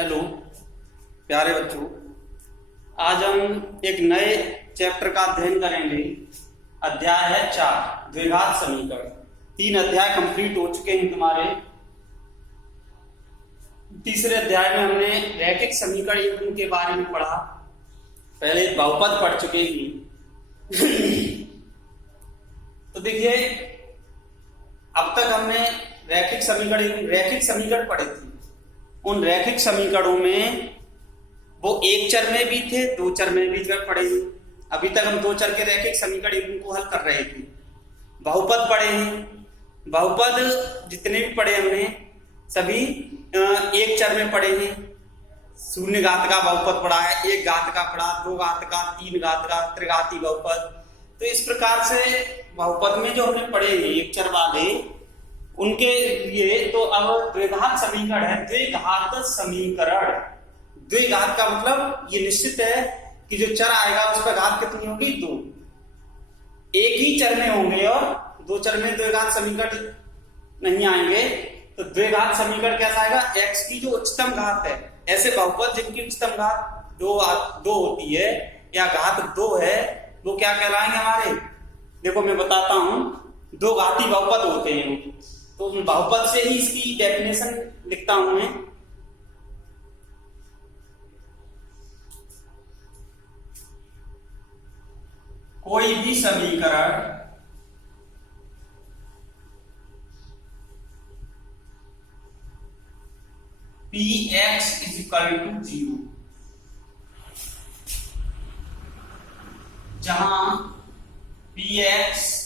Hello प्यारे बच्चों, आज हम एक नए चैप्टर का अध्ययन करेंगे। अध्याय है 4, द्विघात समीकरण। 3 अध्याय कंप्लीट हो चुके हैं तुम्हारे। तीसरे अध्याय में हमने रैखिक समीकरण युग्म के बारे में पढ़ा। पहले बहुपद पढ़ चुके हैं। तो देखिए, अब तक हमने रैखिक समीकरण पढ़े थे। उन रैखिक समीकरणों में वो एक चर में भी थे, 2 चर में भी पढ़े हैं। अभी तक हम 2 चर के रैखिक समीकरण को हल कर रहे थे। बहुपद पढ़े हैं। बहुपद जितने भी पढ़े हमने सभी एक चर में पढ़े हैं। शून्य घात का बहुपद पढ़ा है, 1 घात का पढ़ा, 2 घात का, 3 घात का, त्रिघाती बहुपद। तो इस प्रकार से बहुपद में जो हमने पढ़े हैं एक चर वाले, उनके लिए तो अब द्विघात समीकरण है। द्विघात समीकरण, द्विघात का मतलब ये निश्चित है कि जो चर आएगा उस पर घात कितनी होगी? 2। एक ही चर में होंगे और 2 चर में द्विघात समीकरण नहीं आएंगे। तो द्विघात समीकरण कैसा आएगा? x की जो उच्चतम घात है, ऐसे बहुपद जिनकी उच्चतम घात 2 होती है या घात 2 है, वो क्या कहलाएंगे हमारे? देखो मैं बताता हूं, 2 घाती बहुपद होते हैं। तो बहुपद से ही इसकी डेफिनेशन लिखता हूं मैं। कोई भी समीकरण Px = 0 जहां Px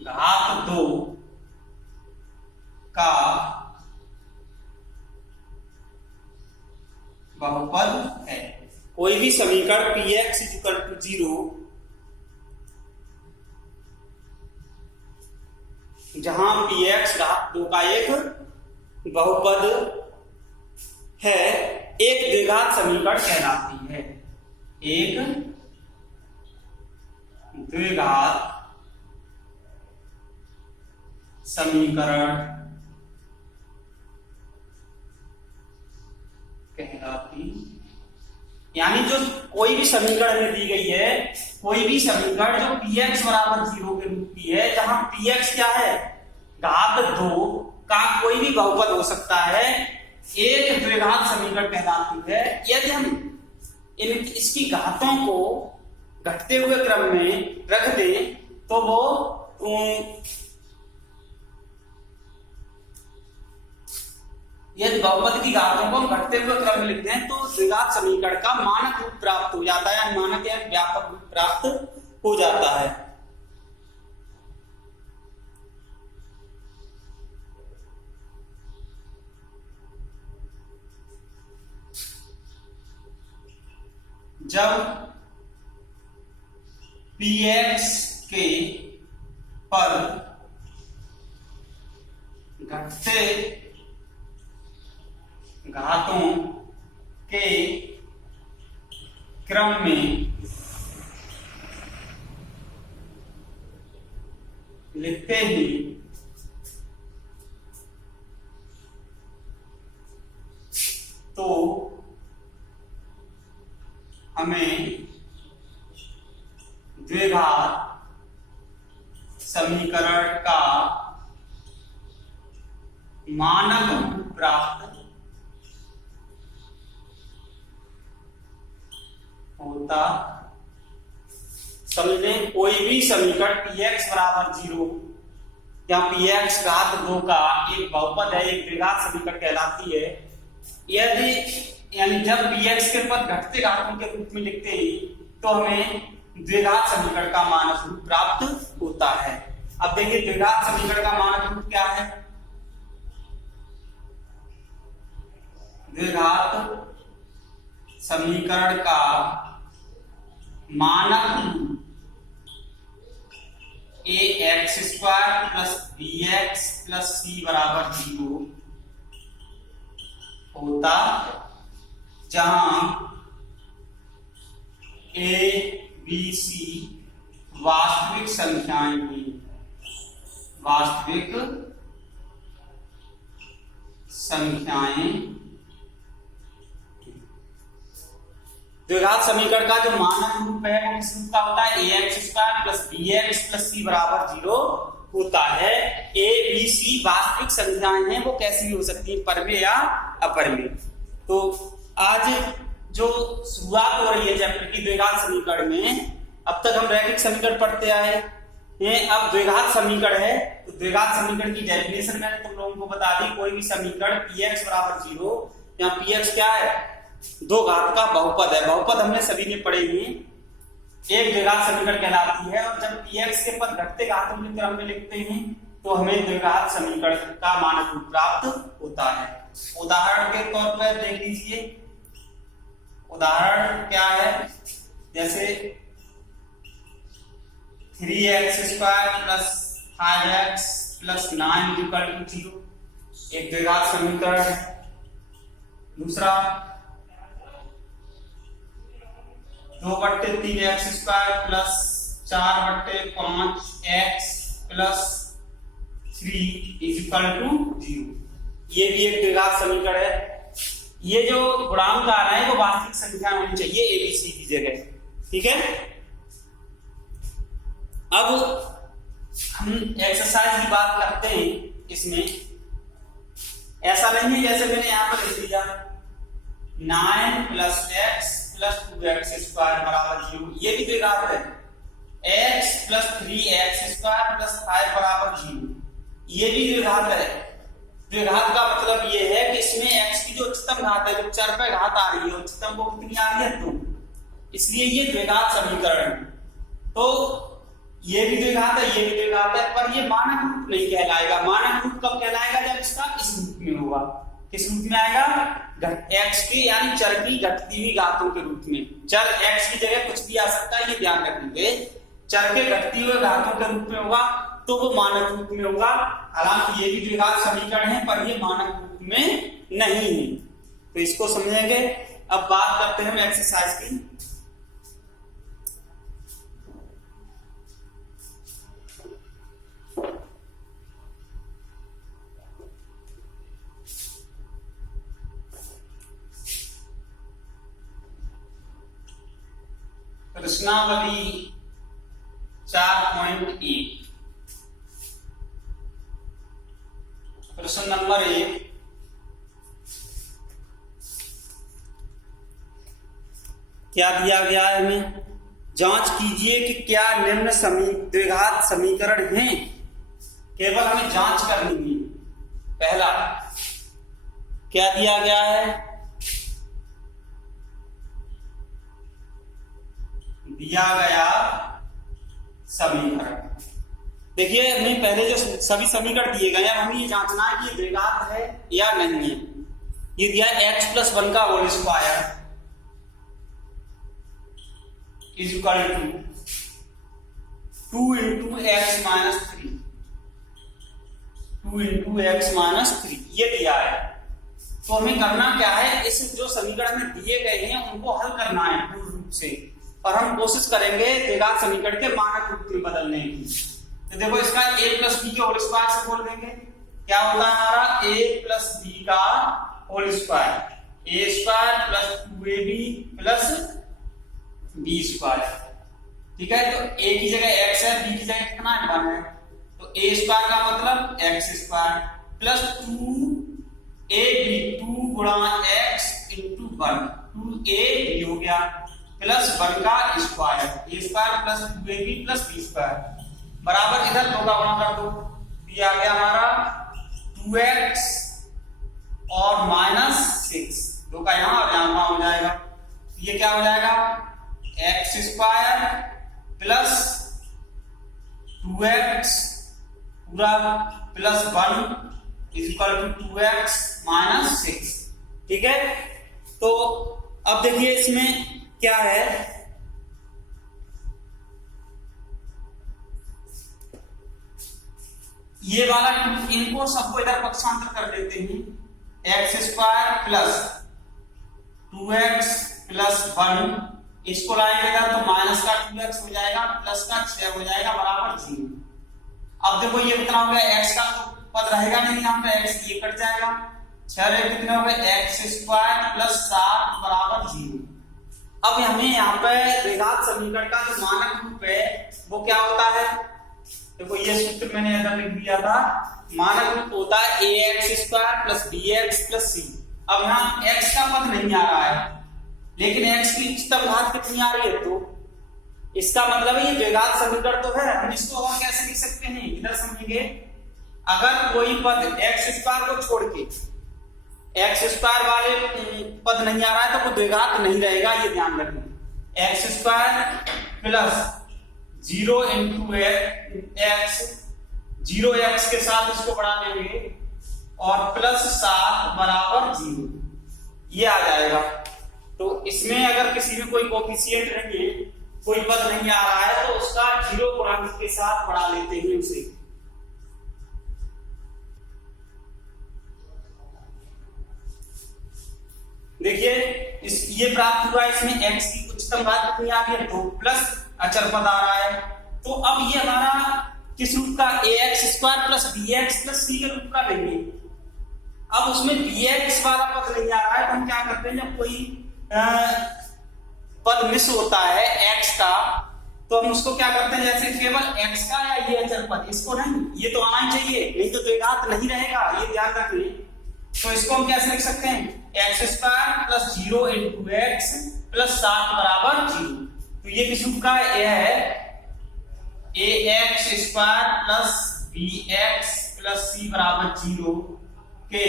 घात 2 का बहुपद है। कोई भी समीकरण Px = 0 जहां Px घात 2 का एक बहुपद है, एक द्विघात समीकरण कहलाती है। एक द्विघात समीकरण कहलाती, यानी जो कोई भी समीकरण में दी गई है, कोई भी समीकरण जो Px = 0 के रूप की है, जहां Px क्या है? घात 2 का कोई भी बहुपद हो सकता है, एक द्विघात समीकरण कहलाती है। यदि हम इसकी घातों को घटते हुए क्रम में रख दें तो वो यदि बहुपद की घातों को हम घटते हुए क्रम में लिखते हैं तो द्विघात समीकरण का मानक रूप प्राप्त हो जाता है, मानक या व्यापक रूप प्राप्त हो जाता है। जब Px के पद घटते घातों के क्रम में लिखते ही तो हमें द्विघात समीकरण का मानक रूप प्राप्त होता। समझ लें, कोई भी समीकरण Px = 0 या Px घात 2 का एक बहुपद है, एक द्विघात समीकरण कहलाती है। यानी जब Px के पद घटते घातों के रूप में लिखते हैं तो हमें द्विघात समीकरण का मानक रूप प्राप्त होता है। अब देखिए, द्विघात समीकरण का मानक रूप क्या है? द्विघात समीकरण का मानक रूप ax² + bx + c = 0 होता, जहां a, b, c वास्तविक संख्याएं भी, वास्तविक संख्याएं द्विघात समीकरण का जो मानक रूप है वो किस रूप का होता है, ax² plus bx plus c बराबर 0 होता है। a b c वास्तविक संख्याएं हैं, वो कैसी भी हो सकती हैं, परमेय या अपरमेय। तो आज जो शुरुआत हो रही है चैप्टर की द्विघात समीकरण में, अब तक हम रैखिक समीकरण पढ़ते आए हैं, अब द्विघात समीकरण है। तो द्विघात समीकरण की डेफिनेशन मैंने तुम लोगों को बता दी, कोई भी समीकरण px बराबर 0, यहाँ px क्या है, दो घात का बहुपद है। बहुपद हमने सभी ने पढ़े हुए, एक द्विघात समीकरण कहलाती है। और जब px के पद घटते घातों के क्रम में लिखते हैं तो हमें द्विघात समीकरण का मानक रूप प्राप्त होता है। उदाहरण के तौर पर देख लीजिए, उदाहरण क्या है, जैसे 3x² प्लस 5x प्लस 9 = 0, एक द्विघात समीकरण है। दूसरा 2/3x² प्लस 4/5x प्लस 3 = 0, ये भी एक द्विघात समीकरण है। ये जो गुणांक आ रहा है वो वास्तविक संख्या होनी चाहिए abc की जगह, ठीक है। अब हम एक्सरसाइज की बात करते हैं। इसमें ऐसा नहीं है जैसे मैंने यहां पर लिख दिया 9 प्लस x प्लस 2x² बराबर 0, ये भी द्विघात है। x प्लस 3x² प्लस 5 बराबर 0, ये भी द्विघात है। द्विघात का मतलब ये है कि इसमें x की जो उच्चतम घात है, जो चर पे घात आ रही है, उच्चतम वो कितनी आ रही है, 2, इसलिए ये द्विघात समीकरण। तो ये भी द्विघात है, ये भी द्विघात है, पर ये मानक रूप नहीं कहलाएगा। मानक रूप कब कहलाएगा, जब इसका इस रूप में होगा। किस रूप में आएगा, x की यानी चर की घटती हुई घातों के रूप में। चर x की जगह कुछ भी आ सकता है, ये ध्यान रखेंगे। चर के घटती हुए घातों के रूप में होगा तो वो मानक रूप में होगा। हालांकि ये भी द्विघात समीकरण है, पर ये मानक रूप में नहीं है। तो इसको समझेंगे। अब बात करते हैं हम एक्सरसाइज की। प्रश्नावली 4.1, प्रश्न नंबर 1, क्या दिया गया है हमें, जांच कीजिए कि क्या निम्न द्विघात समीकरण हैं। केवल हमें जांच करनी है। पहला क्या दिया गया है, दिया गया समीकरण। देखिए हमें पहले जो सभी समीकरण दिए गए हैं, हमें ये जांचना है कि ये द्विघात है या नहीं है। ये दिया है x प्लस 1 का whole square equal to 2 into X minus 3, 2 into X minus 3, ये दिया है। तो हमें करना क्या है, इस जो समीकरण में दिए गए हैं उनको हल करना है पूर्ण रूप से, और हम कोशिश करेंगे द्विघात समीकरण के मानक रूप में बदलने की। तो देखो इसका a प्लस बी के होल स्क्वायर से बोल देंगे, क्या होता है हमारा a प्लस बी का whole square, a² plus 2ab plus b²। ठीक है, तो a की जगह x है, b की जगह कितना है, 1 है। तो a² का मतलब x² प्लस 2ab, 2 गुणा x इंटू 1, 2ab हो गया, प्लस 1 का square, a² plus 2ab plus b² बराबर इधर 2 का गुणा कर दो, ये आ गया हमारा 2x और माइनस 6, 2 का यहां और यहां हो जाएगा। ये क्या हो जाएगा, x² प्लस 2x पूरा plus 1 equal to 2x minus 6। ठीक है, तो अब देखिए इसमें क्या है, ये वाला इनको सबको इधर पक्षांतर कर देते हैं, x² प्लस 2x प्लस 1, इसको लाएंगे इधर तो माइनस का 2x हो जाएगा, प्लस का 6 हो जाएगा, बराबर 0। अब देखो ये कितना हो गया, x का तो पद रहेगा नहीं यहाँ पे, x ये कट जाएगा, 6 कितने हो गए एक्स स्क्वायर प्लस 7 बराबर 0। अब हमें यहाँ पे द्विघात समीकरण का जो मानक रूप है वो क्या होता है, देखो ये सूत्र मैंने इधर लिख दिया था, मानक रूप होता है a x square plus b x plus c. अब यहाँ एक्स का पद नहीं आ रहा है लेकिन एक्स की उच्चतम घात कितनी आ रही है, तो इसका मतलब है ये द्विघात समीकरण तो है। हम इसको और कैसे लिख सकते हैं, इधर समझिए, अगर कोई पद एक्स स्क्वायर को छोड़ के एक्स स्क्वायर वाले पद नहीं आ रहा है तो वो द्विघात नहीं रहेगा, ये ध्यान रखें। X square plus 0 into x, 0 x के साथ इसको बढ़ा लेंगे और प्लस 7 बराबर 0, ये आ जाएगा। तो इसमें अगर किसी में कोई कोफिशिएंट नहीं है, कोई पद नहीं आ रहा है तो उसका 0 गुणांक के साथ बढ़ा लेते हैं उसे। देखिए ये प्राप्त हुआ, इसमें x की उच्चतम घात कितनी आ रही है 2 प्लस अचर पद आ रहा है। तो अब ये हमारा किस रूप का, ax square plus bx plus c के रूप का लेंगे। अब उसमें bx वाला पद नहीं आ रहा है तो हम क्या करते हैं, जब कोई पद मिस होता है x का तो हम उसको क्या करते हैं, जैसे केवल x का या ये अचर पद, इसको नहीं, ये तो आना ही चाहिए, नहीं तो द्विघात नहीं रहेगा, ये ध्यान रखिए। तो इसको हम कैसे लिख सकते हैं, x square plus 0 into x plus 7 बराबर 0। तो ये किस रूप का है, यह है a x square plus b x plus c बराबर 0 के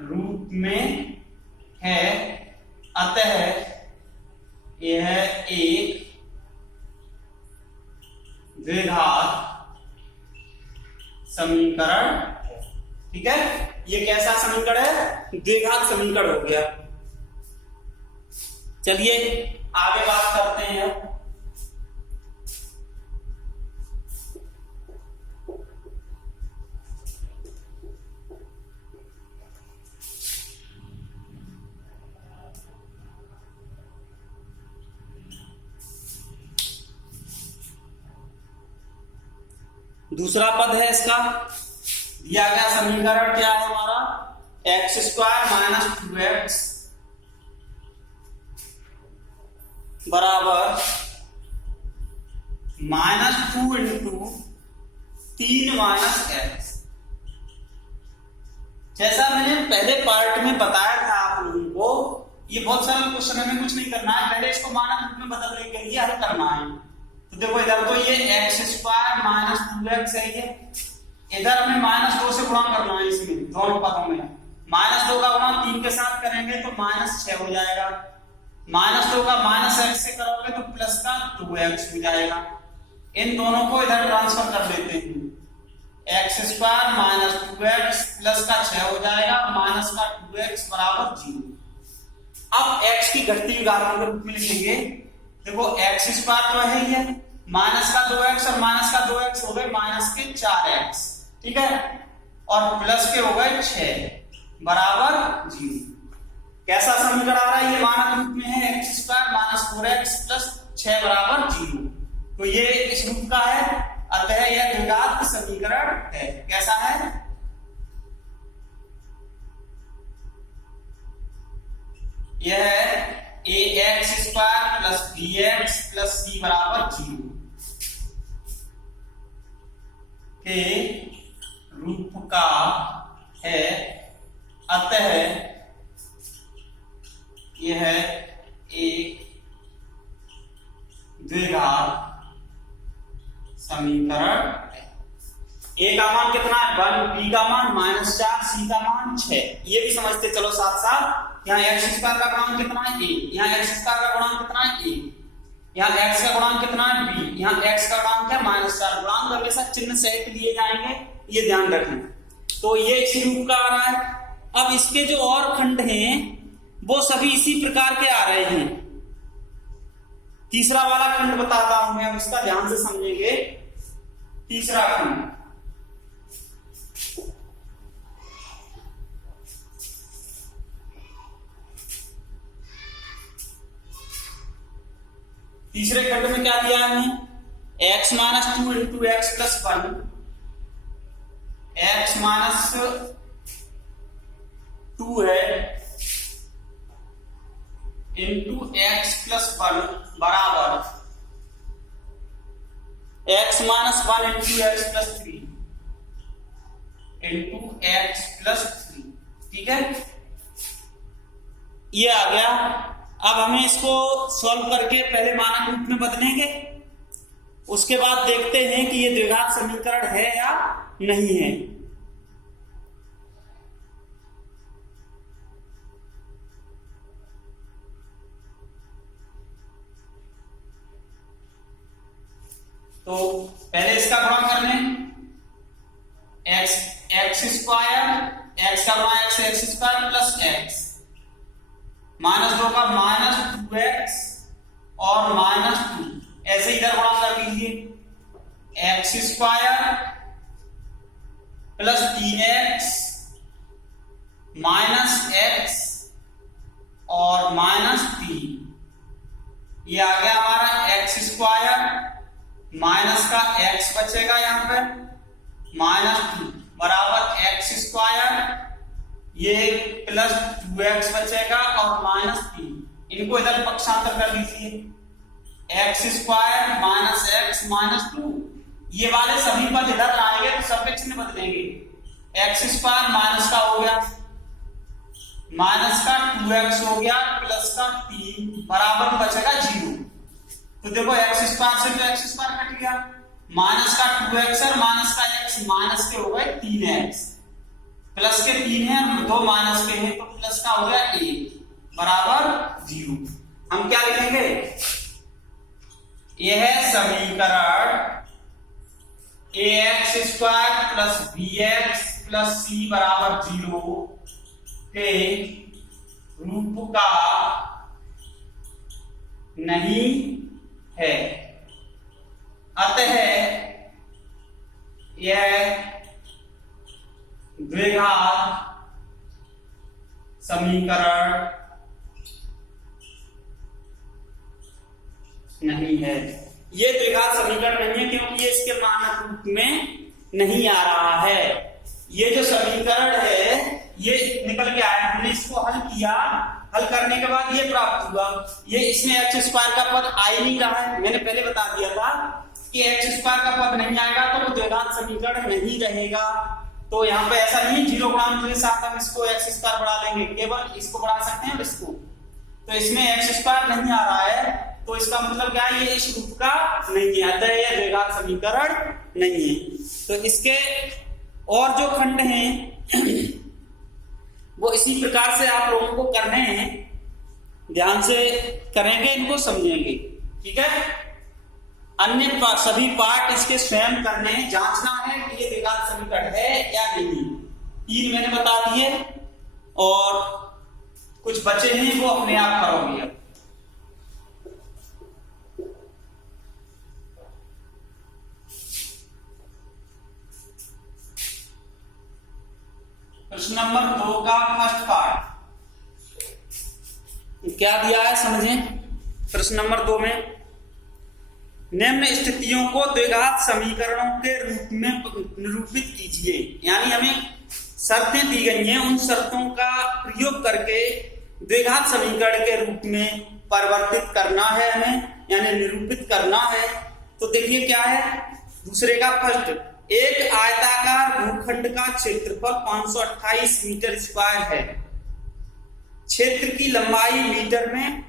रूप में है। अतः यह एक द्विघात समीकरण, ठीक है। ये कैसा समीकरण है, द्विघात समीकरण हो गया। चलिए आगे बात करते हैं। दूसरा पद है इसका, दिया गया समीकरण क्या है हमारा, एक्स स्क्वायर माइनस 2x बराबर -2 इंटू 3 माइनस एक्स। जैसा मैंने पहले पार्ट में बताया था आप लोगों को, ये बहुत सरल क्वेश्चन है, हमें कुछ नहीं करना है, पहले इसको मानक रूप में बदलने के लिए हल करना है। तो देखो इधर तो ये एक्स स्क्वायर माइनस 2x है, ये इधर हमें -2 से गुणा करना है, इसमें दोनों पदों में -2 का गुणा 3 के साथ करेंगे तो -6 हो जाएगा, -2 का -x से करोगे तो प्लस का 2x हो जाएगा। इन दोनों को इधर ट्रांसफर कर लेते हैं, x square minus 2x plus का 6 हो जाएगा, माइनस का 2x बराबर 0। अब x की घटती हुई घात के रूप में लिखेंगे, देखो एक्स स्क्वायर तो है ये, माइनस का 2x और माइनस का 2x हो गए माइनस के 4x, ठीक है, और प्लस के हो गए 6 बराबर 0। कैसा समीकरण आ रहा है, ये मानक रूप में है, x square minus 4x plus 6 बराबर 0। तो ये इस रूप का है, अतः यह द्विघात समीकरण है। कैसा है, यह है a x square plus b x plus c बराबर 0 के रूप का है। अतः यह एक द्विघात समीकरण है। ए का मान कितना है 1, बी का मान -4, सी का मान 6। ये भी समझते चलो साथ साथ। यहाँ एक्स स्क्वायर का गुणांक कितना है ए, यहाँ एक्स स्क्वायर का गुणांक कितना है ए, यहाँ एक्स का गुणांक कितना है बी, यहाँ एक्स का गुणांक है -4। गुणांक हमेशा चिन्ह सहित लिए जाएंगे, ये ध्यान रखें। तो ये इसी रूप का आ रहा है। अब इसके जो और खंड हैं वो सभी इसी प्रकार के आ रहे हैं। तीसरा वाला खंड बताता हूं मैं, अब इसका ध्यान से समझेंगे। तीसरा खंड, तीसरे खंड में क्या दिया है, x -2 into x plus 1 x minus 2 है इंटू x प्लस 1 बराबर x minus 1 into x plus 3 into x plus 3। ठीक है, ये आ गया। अब हमें इसको सॉल्व करके पहले मानक रूप में बदलेंगे, उसके बाद देखते हैं कि ये द्विघात समीकरण है या नहीं है। तो पहले इसका गुणा कर लें, एक्स स्क्वायर, एक्स का गुणा x square plus x, minus 2 का माइनस 2x और माइनस 2, ऐसे इधर गुणा कर लीजिए। X square plus 3x minus x और माइनस 3, ये आ गया हमारा एक्स स्क्वायर, माइनस का x बचेगा यहाँ पे माइनस 2 बराबर एक्स स्क्वायर, ये प्लस 2x बचेगा और माइनस 3, इनको इधर पक्षांतर कर लीजिए। X square minus x minus 2, ये वाले सभी पद इधर लाएंगे तो सबके चिन्ह बदलेंगे। एक्स स्क्वायर माइनस का हो गया, माइनस का 2x हो गया, प्लस का 3 बराबर बचेगा 0। तो देखो एक्स स्क्वायर से तो एक्स स्क्वायर कट गया, माइनस का 2x और माइनस का x, माइनस के हो गए 3x, प्लस के 3 है, 2 माइनस के हैं तो प्लस का हो गया 1 बराबर 0। हम क्या लिखेंगे, यह समीकरण ax square plus bx plus c बराबर 0 के रूप का नहीं है, अतः यह द्विघात समीकरण नहीं है। ये द्विघात समीकरण नहीं है क्योंकि ये इसके मानक रूप में नहीं आ रहा है। ये जो समीकरण है ये निकल के आया, हमने इसको हल किया, हल करने के बाद ये प्राप्त हुआ। ये इसमें एक्स स्क्वायर का पद आ ही नहीं रहा है, मैंने पहले बता दिया था कि एक्स स्क्वायर का पद नहीं आएगा तो वो द्विघात समीकरण नहीं रहेगा। तो यहाँ पे ऐसा नहीं 0 गुणांक के साथ हम इसको एक्स स्क्वायर बढ़ा लेंगे, केवल इसको बढ़ा सकते हैं और इसको, तो इसमें एक्स स्क्वायर नहीं आ रहा है, तो इसका मतलब क्या है, ये इस रूप का नहीं है, अतः यह द्विघात समीकरण नहीं है। तो इसके और जो खंड हैं वो इसी प्रकार से आप लोगों को करने हैं, ध्यान से करेंगे, इनको समझेंगे। ठीक है, अन्य सभी पार्ट इसके स्वयं करने हैं, जांचना है कि ये द्विघात समीकरण है या नहीं। 3 मैंने बता दिए और कुछ बचे हैं वो अपने आप करोगे। अब प्रश्न नंबर 2 का फर्स्ट पार्ट क्या दिया है समझें। प्रश्न नंबर 2 में निम्न स्थितियों को द्विघात समीकरणों के रूप में निरूपित कीजिए, यानी हमें शर्तें दी गई हैं, उन शर्तों का प्रयोग करके द्विघात समीकरण के रूप में परिवर्तित करना है हमें, यानी निरूपित करना है। तो देखिए क्या है, दूसरे का फर्स्ट, एक आयताकार भूखंड का क्षेत्रफल 528 मीटर स्क्वायर है, क्षेत्र की लंबाई मीटर में,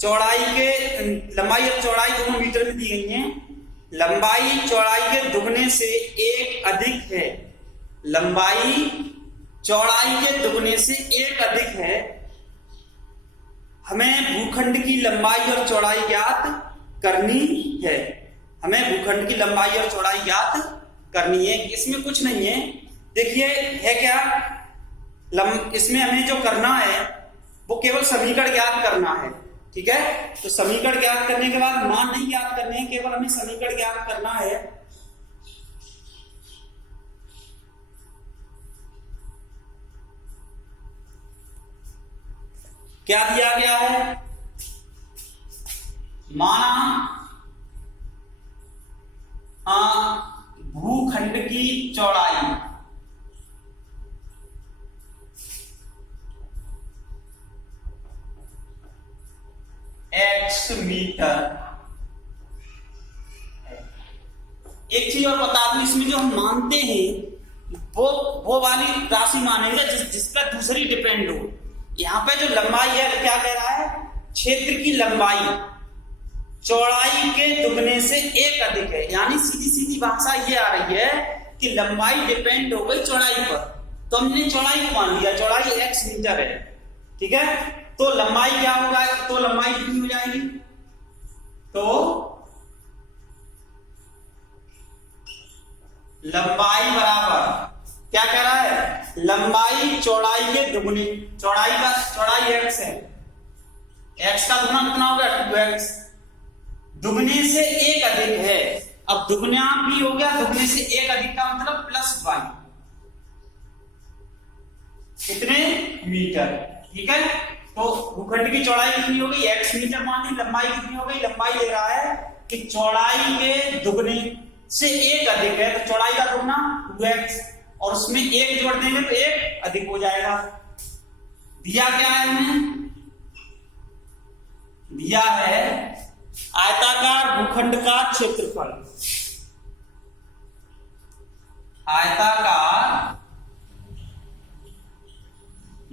चौड़ाई और चौड़ाई दोनों मीटर में दी गई हैं, लंबाई चौड़ाई के दुगने से 1 अधिक है, लंबाई चौड़ाई के दुगने से 1 अधिक है। हमें भूखंड की लंबाई और चौड़ाई ज्ञात करनी है, हमें भूखंड की लंबाई और चौड़ाई ज्ञात करनी है। इसमें कुछ नहीं है, देखिए है क्या, इसमें हमें जो करना है वो केवल समीकरण ज्ञात करना है। ठीक है, तो समीकरण ज्ञात करने के बाद मान नहीं ज्ञात करने हैं, केवल हमें समीकरण ज्ञात करना है। क्या दिया गया है, माना भूखंड की चौड़ाई एक चीज और बता दूं, इसमें जो हम मानते हैं वो वाली राशि मानेंगे जिसका दूसरी डिपेंड हो। यहाँ पे जो लंबाई है क्या कह रहा है, क्षेत्र की लंबाई चौड़ाई के दुगने से एक अधिक है। यानी सीधी सीधी भाषा ये आ रही है कि लंबाई डिपेंड हो गई चौड़ाई पर, तो हमने चौड़ाई को मान लिया, चौड़ाई x मीटर है, ठीक है। तो लंबाई क्या होगा, तो लंबाई कितनी हो जाएगी, तो लंबाई बराबर क्या कह रहा है, लंबाई चौड़ाई के दुगनी, चौड़ाई x है, x का दुगना कितना होगा 2x, दुगने से एक अधिक है। अब दुगना भी हो गया, दुगने से एक अधिक का मतलब +y, कितने मीटर, ठीक है। तो भूखंड की चौड़ाई कितनी हो गई, x मीटर मान ली, लंबाई कितनी हो गई, लंबाई ले रहा है कि चौड़ाई के दुगने से एक अधिक है, तो चौड़ाई का दुगना 2x, और उसमें एक जोड़ देंगे तो एक अधिक हो जाएगा। दिया क्या है हमें, दिया है आयताकार भूखंड का क्षेत्रफल, आयताकार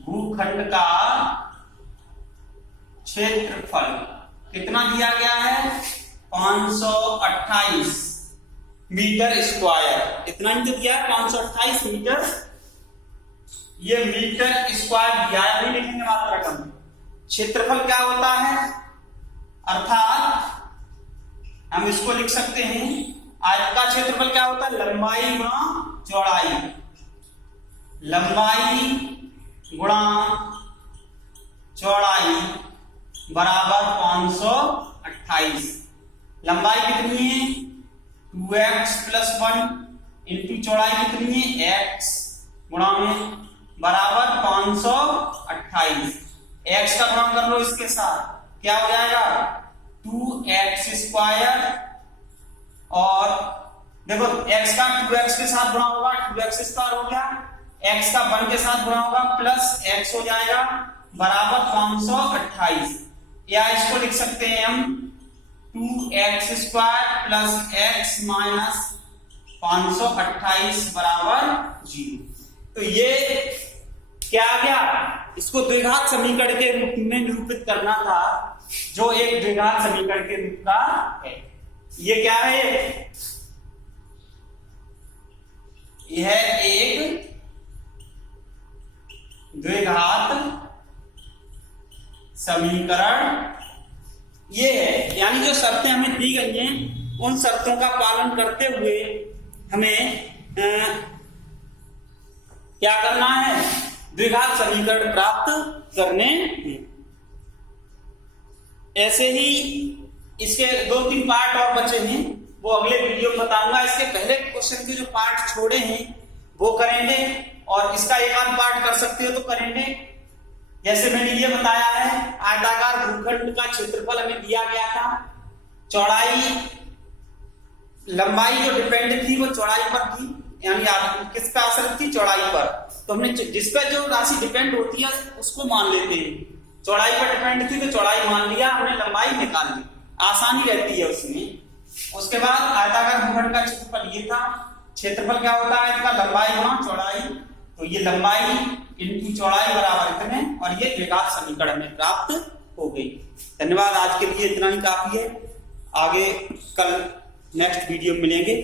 भूखंड का क्षेत्रफल कितना दिया गया है, 528 मीटर स्क्वायर, इतना ही तो दिया है 528 मीटर, ये मीटर स्क्वायर दिया है, अभी लिखेंगे मात्रा कम। क्षेत्रफल क्या होता है, अर्थात हम इसको लिख सकते हैं, आयत का क्षेत्रफल क्या होता है, लंबाई गुणा चौड़ाई, लंबाई गुणा चौड़ाई बराबर 528। लंबाई कितनी है 2x + 1 इंटू चौड़ाई कितनी है x गुणा में बराबर 528। x का गुणा कर लो इसके साथ, क्या हो जाएगा 2x², और देखो x का 2x के साथ गुणा होगा 2x² हो गया, x का 1 के साथ गुणा होगा प्लस x हो जाएगा बराबर 528, या इसको लिख सकते हैं हम 2x² + x - 528 बराबर 0। तो ये क्या आ गया, इसको द्विघात समीकरण के रूप में निरूपित करना था, जो एक द्विघात समीकरण के रूप का है। ये क्या है, यह एक द्विघात समीकरण ये है, यानी जो शर्तें हमें दी गई हैं उन शर्तों का पालन करते हुए हमें क्या करना है, द्विघात समीकरण प्राप्त करने हैं। ऐसे ही इसके 2-3 पार्ट और बचे हैं, वो अगले वीडियो में बताऊंगा। इसके पहले क्वेश्चन के जो पार्ट छोड़े हैं वो करेंगे, और इसका एक आध पार्ट कर सकते हो तो करेंगे। जैसे मैंने ये बताया है, आयताकार भूखंड का क्षेत्रफल हमें दिया गया था, चौड़ाई लंबाई जो डिपेंड थी वो चौड़ाई पर थी, यानी आप किस पे आश्रित थी, चौड़ाई पर। तो हमने जिस पर जो राशि डिपेंड होती है उसको मान लेते हैं, चौड़ाई पर डिपेंड थी तो चौड़ाई मान लिया, हमने लंबाई निकाल ली, आसानी रहती है उसमें। उसके बाद आयताकार भूखंड का क्षेत्रफल ये था, क्षेत्रफल क्या होता है इसका, लंबाई गुणा चौड़ाई, तो ये लंबाई इंटू चौड़ाई बराबर इतने, और ये द्विघात समीकरण में प्राप्त हो गई। धन्यवाद, आज के लिए इतना ही काफी है, आगे कल नेक्स्ट वीडियो में मिलेंगे।